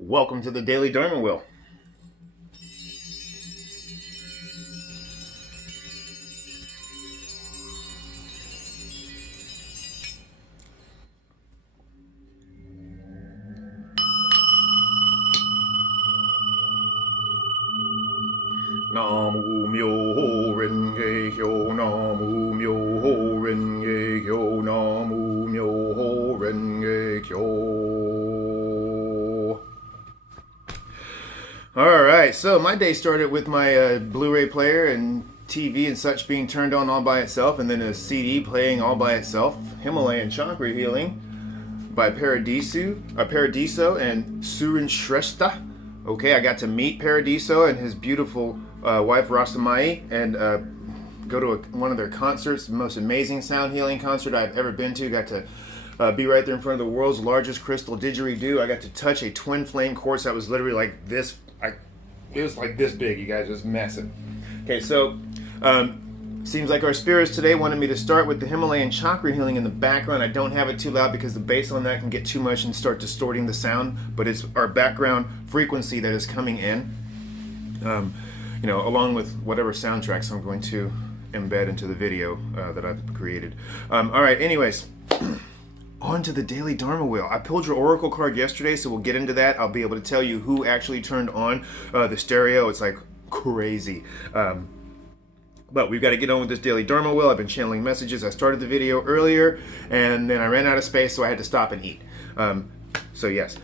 Welcome to the Daily Dharma Wheel. Namu Myoho Renge Kyo, Namu Myoho Renge Kyo, Namu Myoho Renge Kyo. Alright, so my day started with my Blu-ray player and TV and such being turned on all by itself, and then a CD playing all by itself. Himalayan Chakra Healing by Paradiso and Surin Shrestha. Okay, I got to meet Paradiso and his beautiful wife Rasamai and go to one of their concerts, the most amazing sound healing concert I've ever been to. Got to be right there in front of the world's largest crystal didgeridoo. I got to touch a twin flame quartz that was literally like this. It was like this big, you guys. It was massive. Okay, so seems like our spirits today wanted me to start with the Himalayan chakra healing in the background. I don't have it too loud because the bass on that can get too much and start distorting the sound, but it's our background frequency that is coming in, along with whatever soundtracks I'm going to embed into the video that I've created. All right, anyways, on to the Daily Dharma Wheel. I pulled your Oracle card yesterday, so we'll get into that. I'll be able to tell you who actually turned on the stereo. It's like crazy. But we've got to get on with this Daily Dharma Wheel. I've been channeling messages. I started the video earlier, and then I ran out of space, so I had to stop and eat. So yes,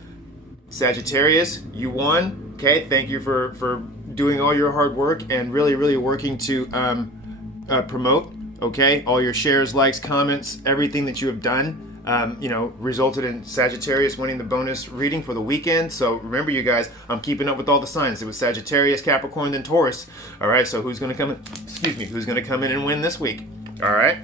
Sagittarius, you won. Okay, thank you for doing all your hard work and really working to promote. Okay, all your shares, likes, comments, everything that you have done. Resulted in Sagittarius winning the bonus reading for the weekend. So remember, you guys, I'm keeping up with all the signs. It was Sagittarius, Capricorn, then Taurus. All right, so who's going to come in? Who's going to come in and win this week? All right.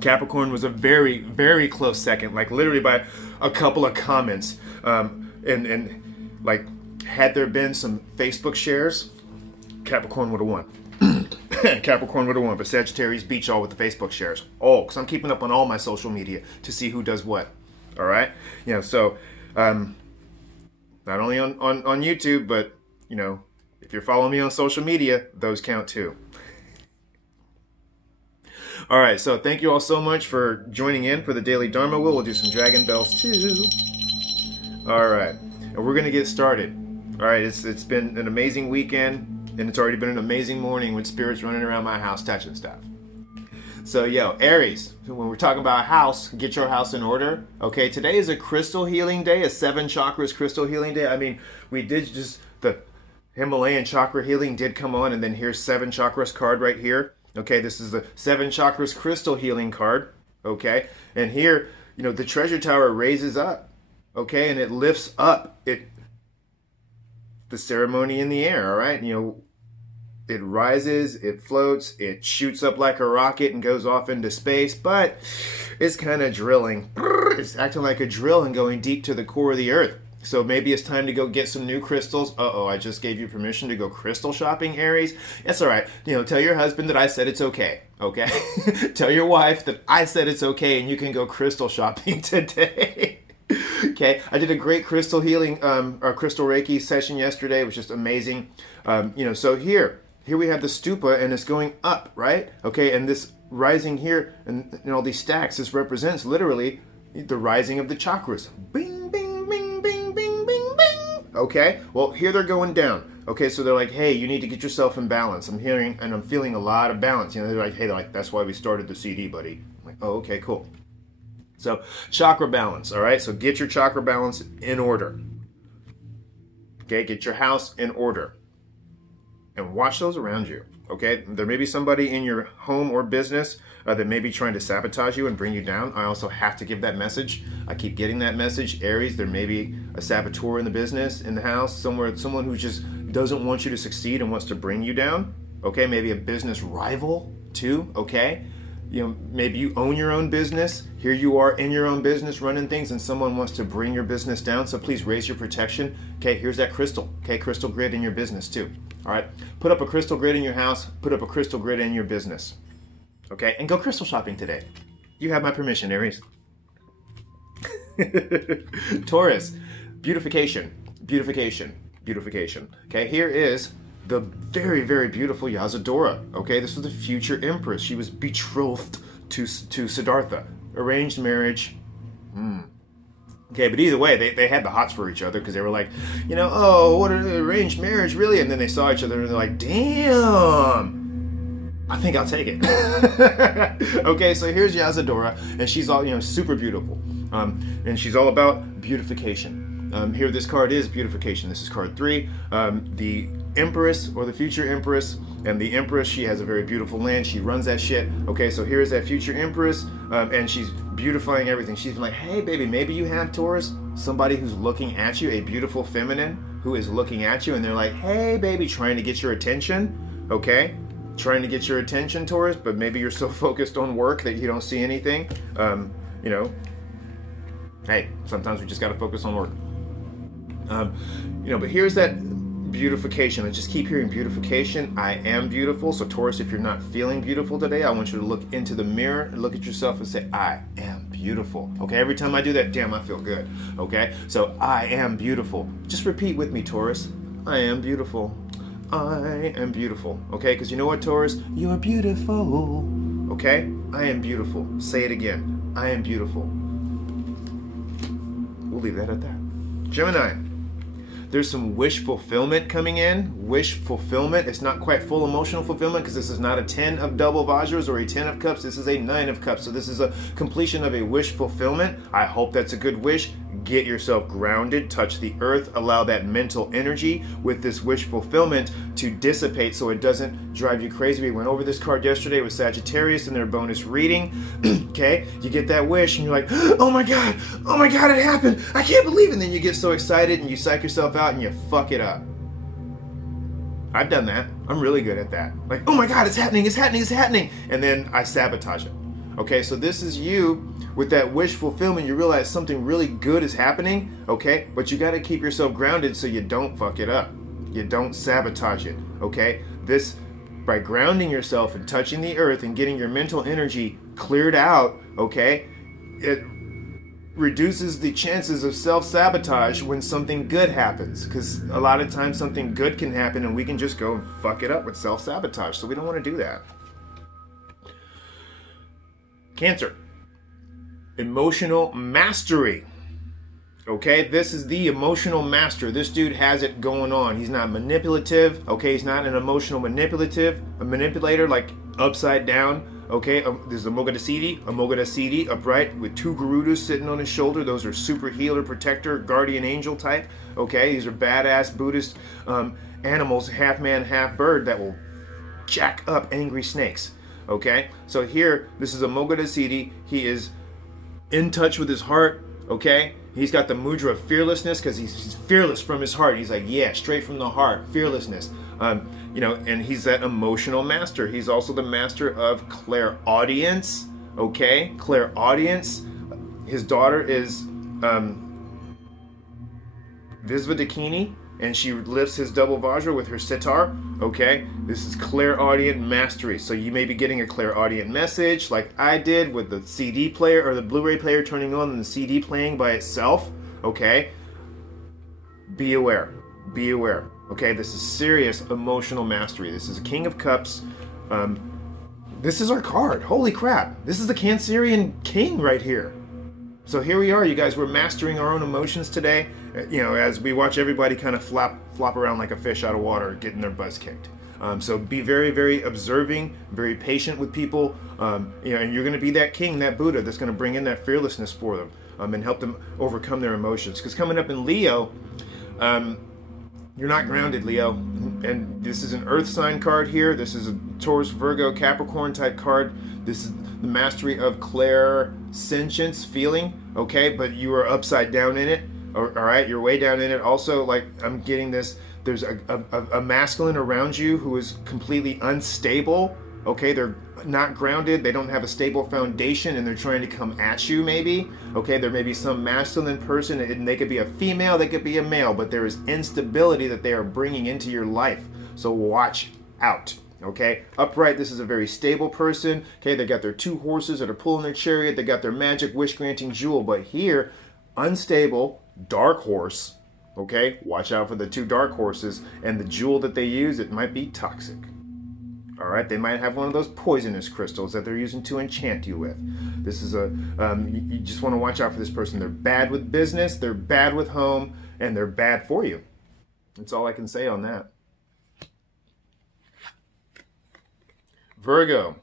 Capricorn was a very close second, like literally by a couple of comments. And like, had there been some Facebook shares, Capricorn would have won. Capricorn would have won, but Sagittarius beat y'all with the Facebook shares. Oh, because I'm keeping up on all my social media to see who does what. All right? So not only on YouTube, but, if you're following me on social media, those count too. All right, so thank you all so much for joining in for the Daily Dharma Wheel. We'll do some Dragon Bells too. All right, and we're going to get started. All right, it's been an amazing weekend. And it's already been an amazing morning with spirits running around my house touching stuff. So, Aries, when we're talking about house, get your house in order. Okay, today is a crystal healing day, a 7 chakras crystal healing day. I mean, we did just, the Himalayan chakra healing did come on, and then here's 7 chakras card right here. Okay, this is the 7 chakras crystal healing card. Okay, and here, the treasure tower raises up. Okay, and it lifts up the ceremony in the air, all right? It rises, it floats, it shoots up like a rocket and goes off into space, but it's kind of drilling. It's acting like a drill and going deep to the core of the earth. So maybe it's time to go get some new crystals. Uh-oh, I just gave you permission to go crystal shopping, Aries. It's all right. Tell your husband that I said it's okay, okay? Tell your wife that I said it's okay and you can go crystal shopping today. Okay, I did a great crystal healing, or crystal Reiki session yesterday. It was just amazing. So here we have the stupa and it's going up, right? Okay, and this rising here and all these stacks, this represents literally the rising of the chakras. Bing, bing, bing, bing, bing, bing, bing. Okay, well, here they're going down. Okay, so they're like, hey, you need to get yourself in balance. I'm hearing and I'm feeling a lot of balance. They're like, hey, that's why we started the CD, buddy. I'm like, oh, okay, cool. So, chakra balance, all right? So get your chakra balance in order. Okay, get your house in order. And watch those around you, okay? There may be somebody in your home or business that may be trying to sabotage you and bring you down. I also have to give that message. I keep getting that message. Aries, there may be a saboteur in the business, in the house, somewhere, someone who just doesn't want you to succeed and wants to bring you down, okay? Maybe a business rival too, okay? Maybe you own your own business. Here you are in your own business running things and someone wants to bring your business down. So please raise your protection. Okay, here's that crystal. Okay, crystal grid in your business too. All right, put up a crystal grid in your house. Put up a crystal grid in your business. Okay, and go crystal shopping today. You have my permission, Aries. Taurus, beautification. beautification. Okay, here is the very, very beautiful Yazadora. Okay, this was the future empress. She was betrothed to Siddhartha. Arranged marriage. Okay, but either way, they had the hots for each other because they were like, oh, what an arranged marriage, really? And then they saw each other and they're like, damn, I think I'll take it. Okay, so here's Yazadora, and she's all, super beautiful. And she's all about beautification. Here, this card is beautification. This is card 3. The Empress, or the future Empress, and the Empress, she has a very beautiful land. She runs that shit. Okay, so here's that future Empress, and she's beautifying everything. She's like, hey, baby, maybe you have, Taurus, somebody who's looking at you, a beautiful feminine who is looking at you, and they're like, hey, baby, trying to get your attention, okay? Trying to get your attention, Taurus, but maybe you're so focused on work that you don't see anything. Hey, sometimes we just got to focus on work. But here's that beautification. I just keep hearing beautification. I am beautiful. So Taurus, if you're not feeling beautiful today, I want you to look into the mirror and look at yourself and say, I am beautiful. Okay, every time I do that, damn, I feel good. Okay, so I am beautiful. Just repeat with me, Taurus. I am beautiful. I am beautiful. Okay, because you know what, Taurus? You're beautiful. Okay, I am beautiful. Say it again. I am beautiful. We'll leave that at that. Gemini. There's some wish fulfillment coming in. Wish fulfillment. It's not quite full emotional fulfillment because this is not a 10 of double vajras or a 10 of cups. This is a 9 of cups. So this is a completion of a wish fulfillment. I hope that's a good wish. Get yourself grounded, touch the earth, allow that mental energy with this wish fulfillment to dissipate so it doesn't drive you crazy. We went over this card yesterday with Sagittarius in their bonus reading. Okay, you get that wish and you're like, oh my God, it happened. I can't believe it. And then you get so excited and you psych yourself out and you fuck it up. I've done that. I'm really good at that. Like, oh my God, it's happening. And then I sabotage it. Okay, so this is you with that wish fulfillment. You realize something really good is happening, okay? But you got to keep yourself grounded so you don't fuck it up. You don't sabotage it, okay? This, by grounding yourself and touching the earth and getting your mental energy cleared out, okay? It reduces the chances of self-sabotage when something good happens. Because a lot of times something good can happen and we can just go and fuck it up with self-sabotage. So we don't want to do that. Cancer. Emotional mastery. Okay, this is the emotional master. This dude has it going on. He's not manipulative. Okay, he's not an emotional manipulator like upside down. Okay, this is a Mogadasiti upright with 2 Garudas sitting on his shoulder. Those are super healer, protector, guardian angel type. Okay, these are badass Buddhist animals, half man, half bird that will jack up angry snakes. Okay, so here, this is a Mogadasiti. He is in touch with his heart. Okay, he's got the mudra of fearlessness because he's fearless from his heart. He's like, yeah, straight from the heart, fearlessness. And he's that emotional master. He's also the master of clairaudience. Okay, clairaudience. His daughter is Visvadakini, and she lifts his double vajra with her sitar. Okay, this is clairaudient mastery. So you may be getting a clairaudient message like I did with the CD player or the Blu-ray player turning on and the CD playing by itself. Okay, be aware. Okay, this is serious emotional mastery. This is a King of Cups. This is our card. Holy crap. This is the Cancerian King right here. So here we are, you guys. We're mastering our own emotions today, as we watch everybody kind of flop around like a fish out of water, getting their butts kicked. So be very, very observing, very patient with people, and you're going to be that king, that Buddha that's going to bring in that fearlessness for them and help them overcome their emotions. Because coming up in Leo, you're not grounded, Leo. And this is an earth sign card here. This is a Taurus, Virgo, Capricorn type card. This is the mastery of clairsentience, feeling, okay? But you are upside down in it, all right? You're way down in it. Also, like, I'm getting this, there's a masculine around you who is completely unstable, okay? They're not grounded. They don't have a stable foundation, and they're trying to come at you, maybe. Okay, there may be some masculine person, and they could be a female, they could be a male, but there is instability that they are bringing into your life. So watch out. Okay, upright, this is a very stable person. Okay, they got their 2 horses that are pulling their chariot. They got their magic wish granting jewel. But here, unstable, dark horse. Okay, watch out for the two dark horses, and the jewel that they use, it might be toxic. All right, they might have one of those poisonous crystals that they're using to enchant you with. This is you just want to watch out for this person. They're bad with business, they're bad with home, and they're bad for you. That's all I can say on that. Virgo,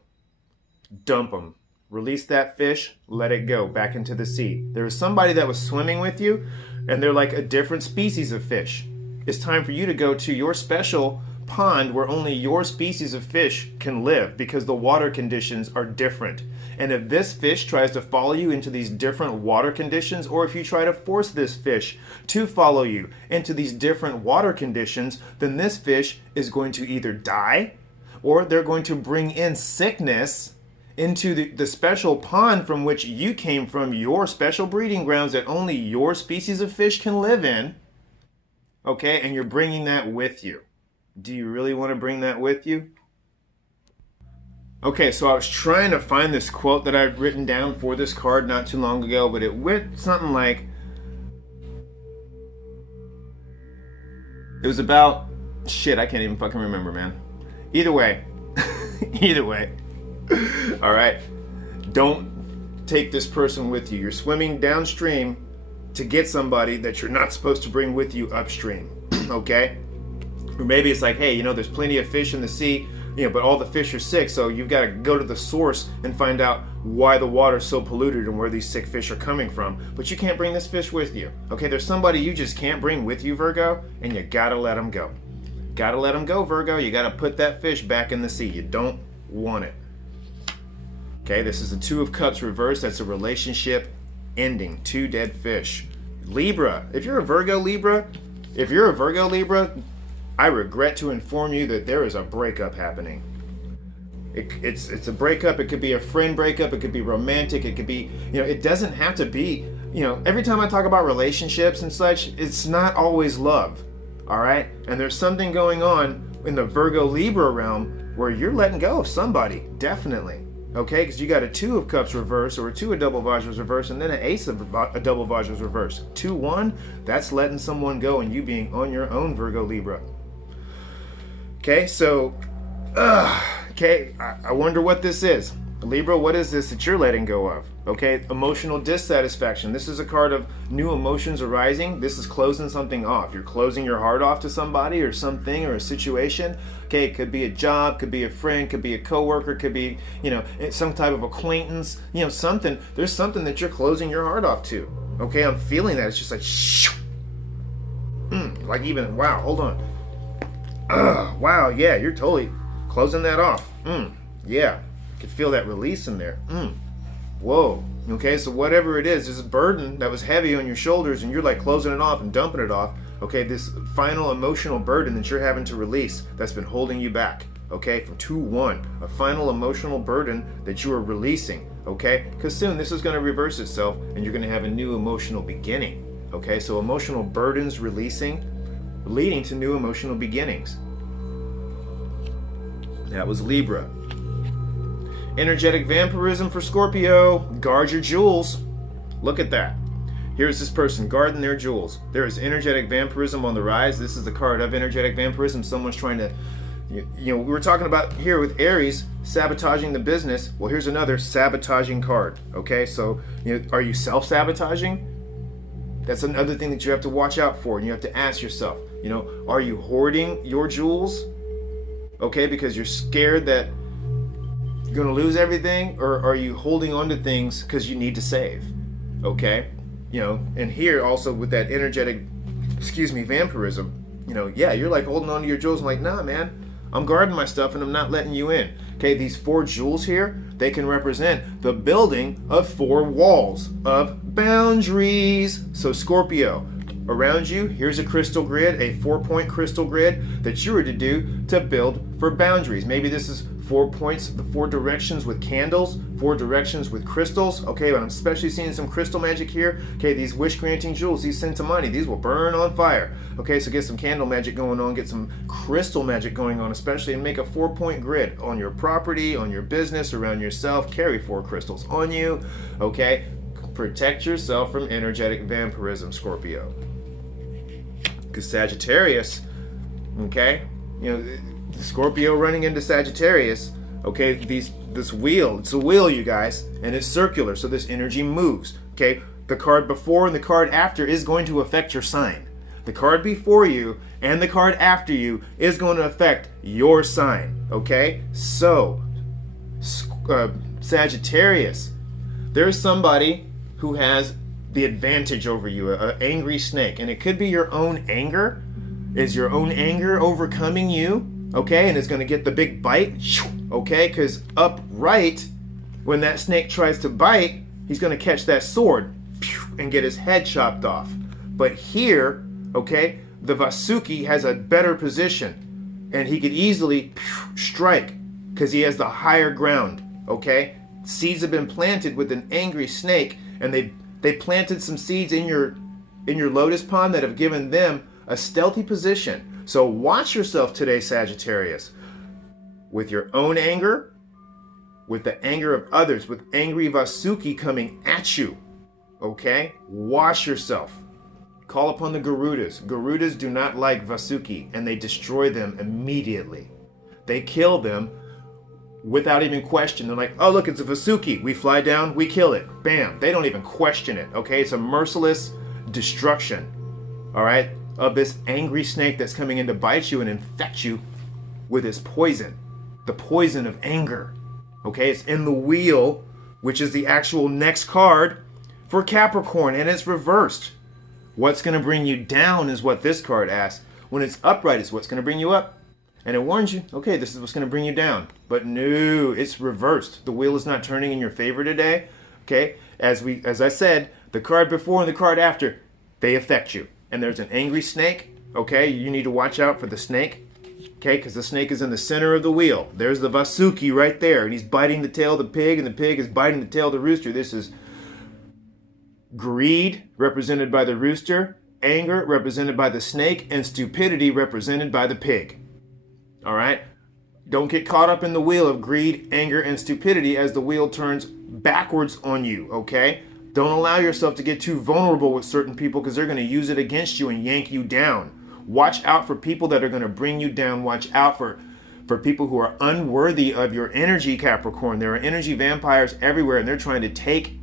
dump them. Release that fish, let it go back into the sea. There was somebody that was swimming with you, and they're like a different species of fish. It's time for you to go to your special pond where only your species of fish can live, because the water conditions are different. And if this fish tries to follow you into these different water conditions, or if you try to force this fish to follow you into these different water conditions, then this fish is going to either die, or they're going to bring in sickness into the special pond from which you came from, your special breeding grounds that only your species of fish can live in. Okay, and you're bringing that with you. Do you really want to bring that with you? Okay, so I was trying to find this quote that I'd written down for this card not too long ago, but it went something like, it was about, shit, I can't even fucking remember, man. Either way, either way. All right, don't take this person with you. You're swimming downstream to get somebody that you're not supposed to bring with you upstream. Okay? Or maybe it's like, hey, you know, there's plenty of fish in the sea, you know, but all the fish are sick, so you've got to go to the source and find out why the water's so polluted and where these sick fish are coming from. But you can't bring this fish with you. Okay, there's somebody you just can't bring with you, Virgo, and you gotta let them go. Gotta let them go, Virgo. You gotta put that fish back in the sea. You don't want it. Okay, this is the Two of Cups reversed. That's a relationship ending. Two dead fish. Libra, if you're a Virgo Libra, I regret to inform you that there is a breakup happening. It's a breakup. It could be a friend breakup. It could be romantic. It could be, you know, it doesn't have to be, you know, every time I talk about relationships and such, it's not always love. All right? And there's something going on in the Virgo Libra realm where you're letting go of somebody, definitely. Okay, because you got a Two of Cups reverse, or a Two of Double Vajras reverse, and then an Ace of a Double Vajras reverse. 2-1, that's letting someone go and you being on your own, Virgo Libra. Okay, so, I wonder what this is. Libra, what is this that you're letting go of? Okay, emotional dissatisfaction. This is a card of new emotions arising. This is closing something off. You're closing your heart off to somebody or something or a situation. Okay, it could be a job, could be a friend, could be a coworker, could be, you know, some type of acquaintance, you know, something. There's something that you're closing your heart off to. Okay, I'm feeling that. It's just like, shoo. Like even, wow, hold on. Wow, yeah, you're totally closing that off. Yeah, I could feel that release in there. Whoa. Okay, so whatever it is, this burden that was heavy on your shoulders and you're like closing it off and dumping it off. Okay, this final emotional burden that you're having to release that's been holding you back. Okay, from 2-1, a final emotional burden that you are releasing. Okay, because soon this is going to reverse itself and you're going to have a new emotional beginning. Okay, so emotional burdens releasing, leading to new emotional beginnings. That was Libra. Energetic vampirism for Scorpio. Guard your jewels. Look at that. Here's this person guarding their jewels. There is energetic vampirism on the rise. This is the card of energetic vampirism. Someone's trying to, you know, we were talking about here with Aries, sabotaging the business. Well, here's another sabotaging card. Okay, so, you know, are you self-sabotaging? That's another thing that you have to watch out for. And you have to ask yourself, you know, are you hoarding your jewels? Okay, because you're scared that you're going to lose everything, or are you holding on to things because you need to save? Okay, you know, and here also with that energetic, vampirism, you know, yeah, you're like holding on to your jewels. I'm like, nah, man, I'm guarding my stuff and I'm not letting you in. Okay, these 4 jewels here, they can represent the building of 4 walls of boundaries. So Scorpio, around you, here's a crystal grid, a 4-point crystal grid that you are to do to build for boundaries. Maybe this is 4 points, the 4 directions with candles, 4 directions with crystals. Okay, but I'm especially seeing some crystal magic here. Okay, these wish-granting jewels, these centimani, these will burn on fire. Okay, so get some candle magic going on, get some crystal magic going on, especially, and make a 4-point grid on your property, on your business, around yourself. Carry 4 crystals on you. Okay, protect yourself from energetic vampirism, Scorpio. Because Sagittarius, okay, Scorpio running into Sagittarius, okay, this wheel, it's a wheel, you guys, and it's circular, so this energy moves, okay? The card before and the card after is going to affect your sign. The card before you and the card after you is going to affect your sign, okay? So, Sagittarius, there's somebody who has the advantage over you, an angry snake, and it could be your own anger. Is your own anger overcoming you? Okay, and it's going to get the big bite, okay, because upright, when that snake tries to bite, he's going to catch that sword and get his head chopped off. But here, okay, the Vasuki has a better position, and he could easily strike because he has the higher ground, okay? Seeds have been planted with an angry snake, and they planted some seeds in your lotus pond that have given them a stealthy position. So watch yourself today, Sagittarius, with your own anger, with the anger of others, with angry Vasuki coming at you, okay? Watch yourself. Call upon the Garudas. Garudas do not like Vasuki, and they destroy them immediately. They kill them without even question. They're like, oh, look, it's a Vasuki. We fly down, we kill it. Bam. They don't even question it, okay? It's a merciless destruction, all right, of this angry snake that's coming in to bite you and infect you with his poison, the poison of anger, okay? It's in the wheel, which is the actual next card for Capricorn, and it's reversed. What's going to bring you down is what this card asks. When it's upright, it's what's going to bring you up. And it warns you, okay, this is what's going to bring you down. But no, it's reversed. The wheel is not turning in your favor today, okay? As I said, the card before and the card after, they affect you. And there's an angry snake, okay? You need to watch out for the snake, okay? Because the snake is in the center of the wheel. There's the Vasuki right there, and he's biting the tail of the pig, and the pig is biting the tail of the rooster. This is greed, represented by the rooster, anger, represented by the snake, and stupidity, represented by the pig. All right? Don't get caught up in the wheel of greed, anger, and stupidity as the wheel turns backwards on you, okay? Don't allow yourself to get too vulnerable with certain people because they're going to use it against you and yank you down. Watch out for people that are going to bring you down. Watch out for people who are unworthy of your energy, Capricorn. There are energy vampires everywhere, and they're trying to take.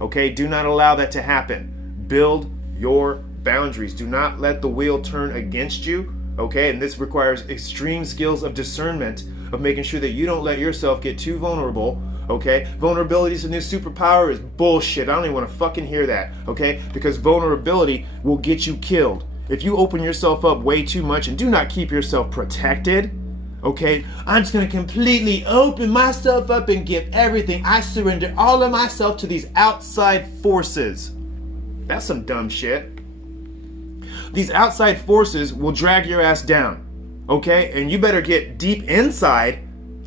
Okay? Do not allow that to happen. Build your boundaries. Do not let the wheel turn against you. Okay, and this requires extreme skills of discernment, of making sure that you don't let yourself get too vulnerable. Okay, vulnerability is a new superpower is bullshit. I don't even want to fucking hear that. Okay, because vulnerability will get you killed. If you open yourself up way too much and do not keep yourself protected, okay, I'm just going to completely open myself up and give everything. I surrender all of myself to these outside forces. That's some dumb shit. These outside forces will drag your ass down, okay? And you better get deep inside,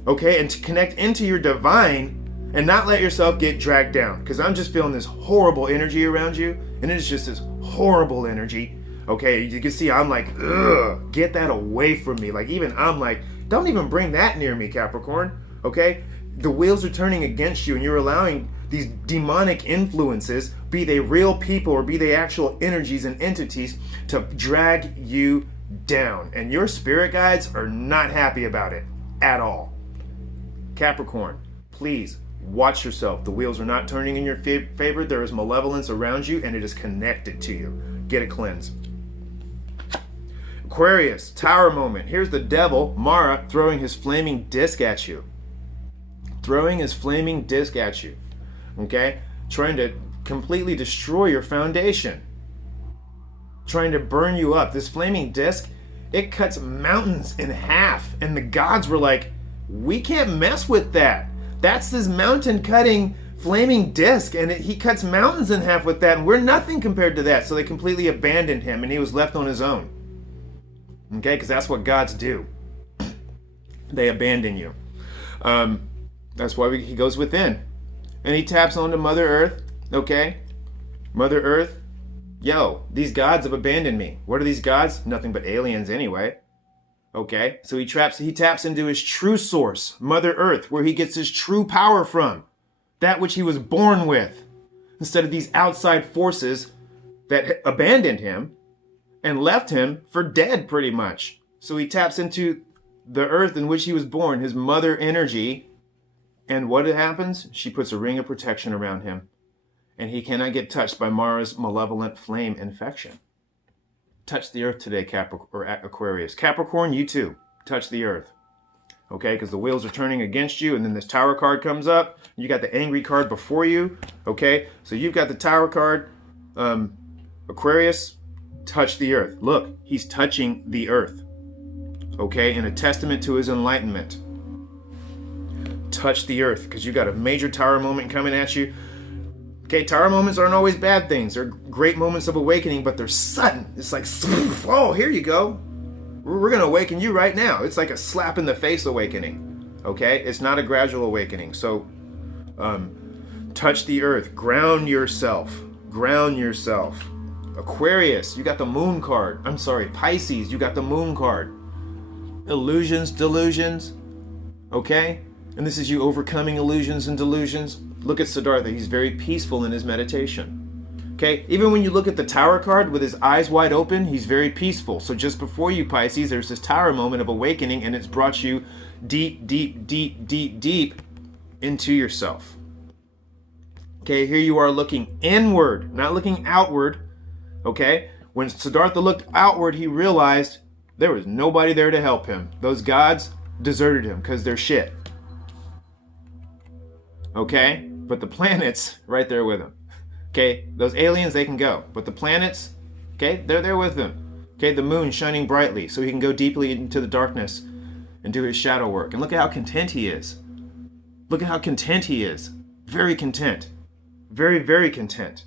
okay, and to connect into your divine and not let yourself get dragged down. Because I'm just feeling this horrible energy around you, and it's just this horrible energy, okay? You can see I'm like, ugh, get that away from me. Like, even I'm like, don't even bring that near me, Capricorn, okay? The wheels are turning against you, and you're allowing these demonic influences, be they real people or be they actual energies and entities, to drag you down. And your spirit guides are not happy about it at all. Capricorn, please watch yourself. The wheels are not turning in your favor. There is malevolence around you, and it is connected to you. Get it cleansed. Aquarius, tower moment. Here's the devil, Mara, throwing his flaming disc at you. Throwing his flaming disc at you. Okay? Trying to completely destroy your foundation. Trying to burn you up. This flaming disc, it cuts mountains in half. And the gods were like, we can't mess with that. That's this mountain cutting flaming disc. And he cuts mountains in half with that. And we're nothing compared to that. So they completely abandoned him. And he was left on his own. Okay? Because that's what gods do. They abandon you. That's why he goes within. And he taps onto Mother Earth, okay? Mother Earth, yo, these gods have abandoned me. What are these gods? Nothing but aliens anyway. Okay, so he taps into his true source, Mother Earth, where he gets his true power from. That which he was born with. Instead of these outside forces that abandoned him and left him for dead pretty much. So he taps into the earth in which he was born, his mother energy. And what happens? She puts a ring of protection around him. And he cannot get touched by Mara's malevolent flame infection. Touch the earth today, Aquarius. Capricorn, you too. Touch the earth. Okay, because the wheels are turning against you, and then this Tower card comes up. You got the Angry card before you. Okay, so you've got the Tower card. Aquarius, touch the earth. Look, he's touching the earth. Okay, in a testament to his enlightenment. Touch the earth, because you got a major Tower moment coming at you. Okay, Tower moments aren't always bad things. They're great moments of awakening, but they're sudden. It's like, oh, here you go. We're going to awaken you right now. It's like a slap in the face awakening. Okay, it's not a gradual awakening. So, touch the earth. Ground yourself. Ground yourself. Aquarius, you got the Moon card. I'm sorry, Pisces, you got the Moon card. Illusions, delusions. Okay? And this is you overcoming illusions and delusions. Look at Siddhartha. He's very peaceful in his meditation. Okay? Even when you look at the Tower card with his eyes wide open, he's very peaceful. So just before you, Pisces, there's this Tower moment of awakening, and it's brought you deep, deep, deep, deep, deep into yourself. Okay? Here you are looking inward, not looking outward. Okay? When Siddhartha looked outward, he realized there was nobody there to help him. Those gods deserted him because they're shit. Okay? But the planets, right there with him. Okay? Those aliens, they can go. But the planets, okay, they're there with him. Okay? The moon shining brightly so he can go deeply into the darkness and do his shadow work. And look at how content he is. Look at how content he is. Very content. Very, very content.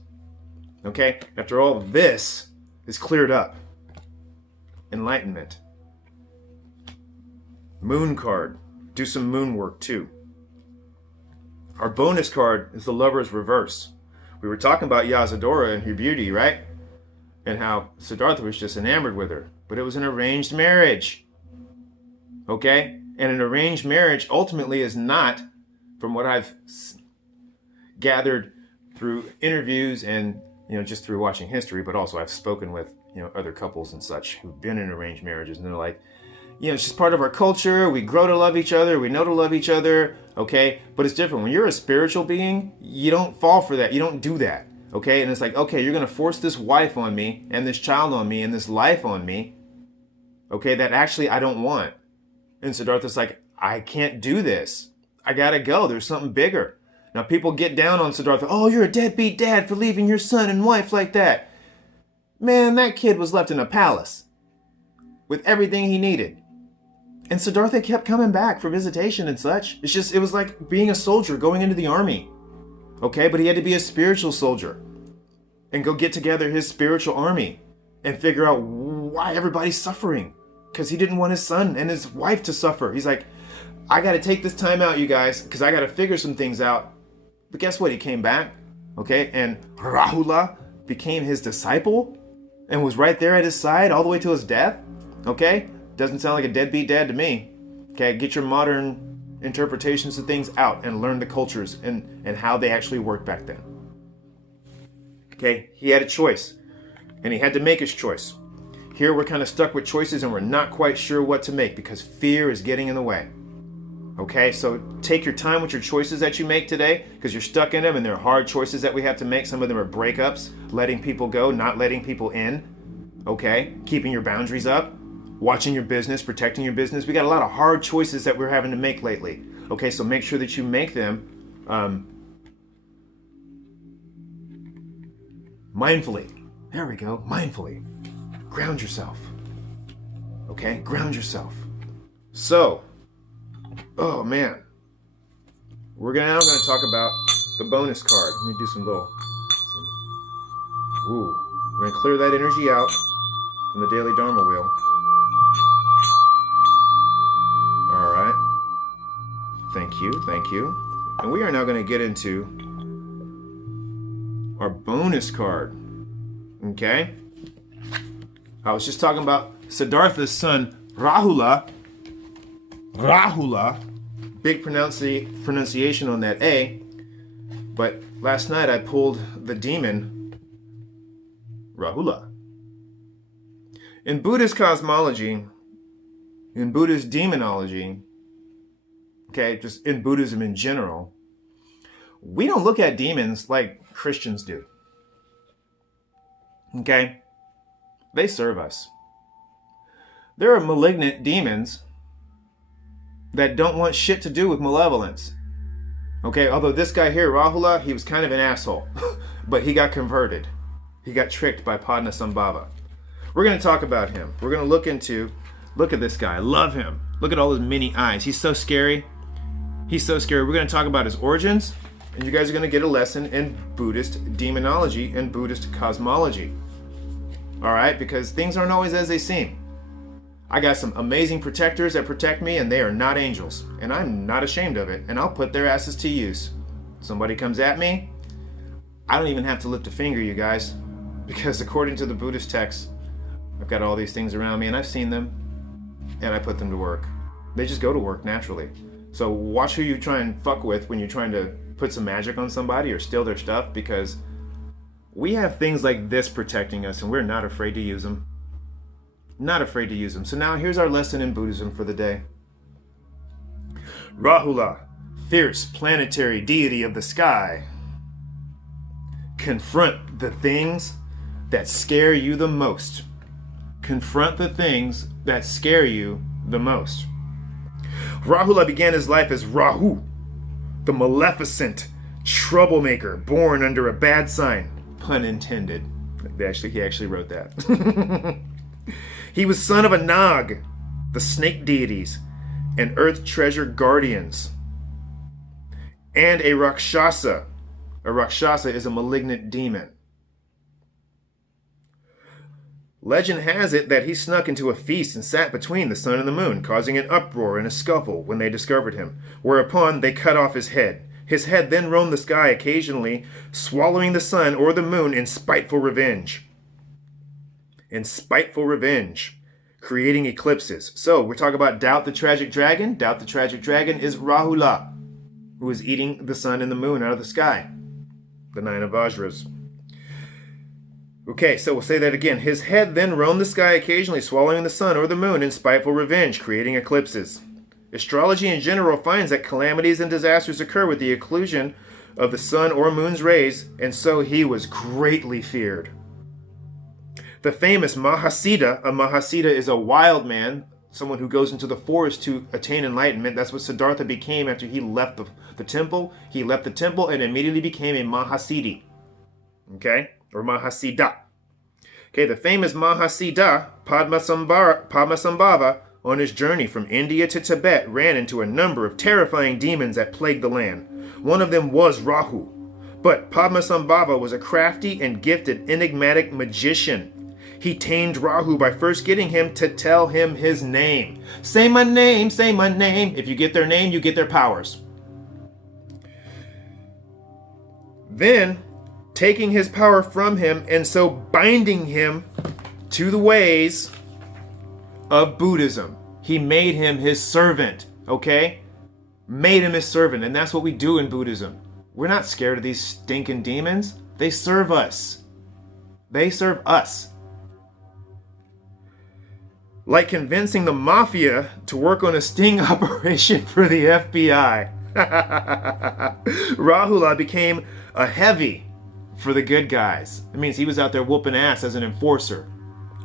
Okay? After all of this is cleared up. Enlightenment. Moon card. Do some moon work too. Our bonus card is the Lover's Reverse. We were talking about Yazadora and her beauty, right? And how Siddhartha was just enamored with her. But it was an arranged marriage. Okay? And an arranged marriage ultimately is not, from what I've gathered through interviews and just through watching history, but also I've spoken with other couples and such who've been in arranged marriages, and they're like, it's just part of our culture. We grow to love each other. We know to love each other. Okay? But it's different. When you're a spiritual being, you don't fall for that. You don't do that. Okay? And it's like, okay, you're going to force this wife on me and this child on me and this life on me. Okay? That actually I don't want. And Siddhartha's like, I can't do this. I got to go. There's something bigger. Now people get down on Siddhartha. Oh, you're a deadbeat dad for leaving your son and wife like that. Man, that kid was left in a palace with everything he needed. And Siddhartha kept coming back for visitation and such. It was like being a soldier going into the army. Okay, but he had to be a spiritual soldier and go get together his spiritual army and figure out why everybody's suffering. Because he didn't want his son and his wife to suffer. He's like, I got to take this time out, you guys, because I got to figure some things out. But guess what? He came back. Okay, and Rahula became his disciple and was right there at his side all the way to his death. Okay? Doesn't sound like a deadbeat dad to me. Okay, get your modern interpretations of things out and learn the cultures and how they actually worked back then. Okay, he had a choice and he had to make his choice. Here we're kind of stuck with choices and we're not quite sure what to make because fear is getting in the way. Okay, so take your time with your choices that you make today because you're stuck in them and they're hard choices that we have to make. Some of them are breakups, letting people go, not letting people in. Okay, keeping your boundaries up. Watching your business, protecting your business. We got a lot of hard choices that we're having to make lately. Okay, so make sure that you make them mindfully. There we go, mindfully. Ground yourself. Okay, ground yourself. So, oh man. We're now going to talk about the bonus card. Let me do some little... we're going to clear that energy out from the Daily Dharma wheel. Alright. Thank you. And we are now going to get into our bonus card. Okay? I was just talking about Siddhartha's son, Rahula. Big pronunciation on that A. But last night I pulled the demon, Rahula. In Buddhist cosmology, in Buddhist demonology, okay, just in Buddhism in general, we don't look at demons like Christians do. Okay? They serve us. There are malignant demons that don't want shit to do with malevolence. Okay, although this guy here, Rahula, he was kind of an asshole, but he got converted. He got tricked by Padmasambhava. We're going to talk about him. We're going to look at this guy. I love him. Look at all his many eyes. He's so scary. He's so scary. We're going to talk about his origins, and you guys are going to get a lesson in Buddhist demonology and Buddhist cosmology. All right, because things aren't always as they seem. I got some amazing protectors that protect me, and they are not angels, and I'm not ashamed of it, and I'll put their asses to use. Somebody comes at me, I don't even have to lift a finger, you guys, because according to the Buddhist texts, I've got all these things around me, and I've seen them, and I put them to work. They just go to work naturally. So watch who you try and fuck with when you're trying to put some magic on somebody or steal their stuff, because we have things like this protecting us, and we're not afraid to use them. Not afraid to use them. So now here's our lesson in Buddhism for the day. Rahula, fierce planetary deity of the sky. Confront the things that scare you the most. Confront the things that scare you the most. Rahula began his life as Rahu, the maleficent troublemaker born under a bad sign. Pun intended. He actually wrote that. He was son of a Nag, the snake deities, and earth treasure guardians, and a Rakshasa. A Rakshasa is a malignant demon. Legend has it that he snuck into a feast and sat between the sun and the moon, causing an uproar and a scuffle when they discovered him, whereupon they cut off his head. His head then roamed the sky occasionally, swallowing the sun or the moon in spiteful revenge. Creating eclipses. So we're talking about Doubt the Tragic Dragon. Doubt the Tragic Dragon is Rahula, who is eating the sun and the moon out of the sky. The 9 of Vajras. Okay, so we'll say that again. His head then roamed the sky occasionally, swallowing the sun or the moon in spiteful revenge, creating eclipses. Astrology in general finds that calamities and disasters occur with the occlusion of the sun or moon's rays, and so he was greatly feared. The famous Mahasiddha, a Mahasiddha is a wild man, someone who goes into the forest to attain enlightenment. That's what Siddhartha became after he left the temple. He left the temple and immediately became a Mahasiddhi. Okay? Or Mahasiddha. Okay, the famous Mahasiddha, Padmasambhava, on his journey from India to Tibet, ran into a number of terrifying demons that plagued the land. One of them was Rahu. But Padmasambhava was a crafty and gifted enigmatic magician. He tamed Rahu by first getting him to tell him his name. Say my name, say my name. If you get their name, you get their powers. Then, taking his power from him and so binding him to the ways of Buddhism. He made him his servant, okay? Made him his servant, and that's what we do in Buddhism. We're not scared of these stinking demons. They serve us. They serve us. Like convincing the mafia to work on a sting operation for the FBI. Rahula became a heavy for the good guys. It means he was out there whooping ass as an enforcer.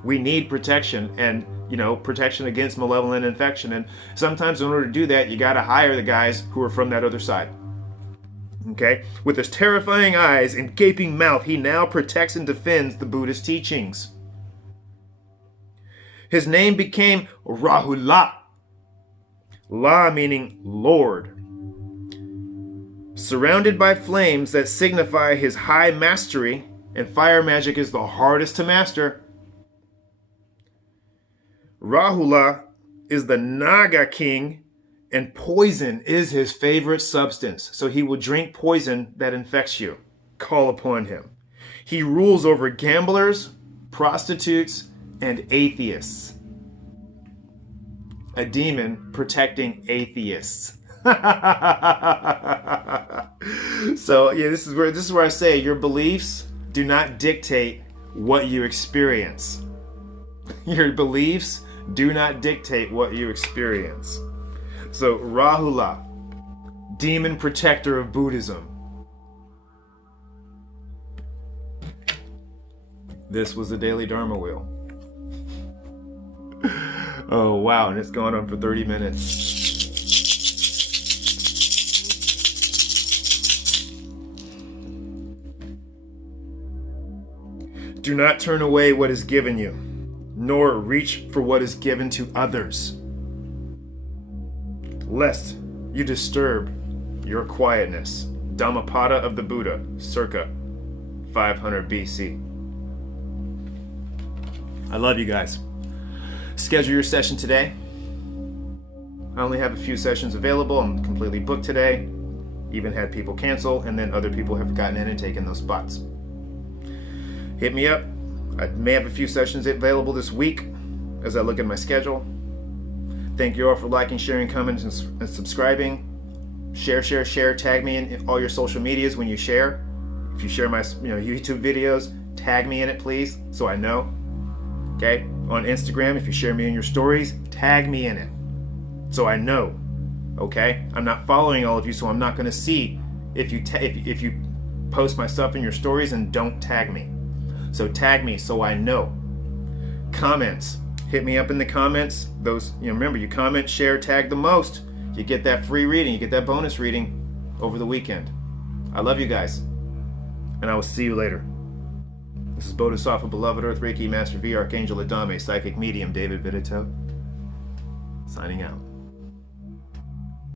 We need protection and, protection against malevolent infection. And sometimes in order to do that, you got to hire the guys who are from that other side. Okay? With his terrifying eyes and gaping mouth, he now protects and defends the Buddhist teachings. His name became Rahula. La meaning Lord. Surrounded by flames that signify his high mastery, and fire magic is the hardest to master. Rahula is the Naga king, and poison is his favorite substance. So he will drink poison that infects you. Call upon him. He rules over gamblers, prostitutes, and atheists. A demon protecting atheists. So yeah, this is where I say your beliefs do not dictate what you experience. Your beliefs do not dictate what you experience. So Rahula, demon protector of Buddhism. This was the Daily Dharma Wheel. Oh wow, and it's gone on for 30 minutes. Do not turn away what is given you, nor reach for what is given to others, lest you disturb your quietness. Dhammapada of the Buddha, circa 500 BC. I love you guys. Schedule your session today. I only have a few sessions available. I'm completely booked today. Even had people cancel, and then other people have gotten in and taken those spots. Hit me up. I may have a few sessions available this week as I look at my schedule. Thank you all for liking, sharing, commenting, and subscribing. Share. Tag me in all your social medias when you share. If you share my YouTube videos, tag me in it, please, so I know. Okay? On Instagram, if you share me in your stories, tag me in it, so I know. Okay? I'm not following all of you, so I'm not going to see if you post my stuff in your stories and don't tag me. So tag me so I know. Comments. Hit me up in the comments. Those, remember, you comment, share, tag the most. You get that free reading. You get that bonus reading over the weekend. I love you guys. And I will see you later. This is Bodhisattva, Beloved Earth, Reiki Master V, Archangel Adame, Psychic Medium, David Vidato, signing out.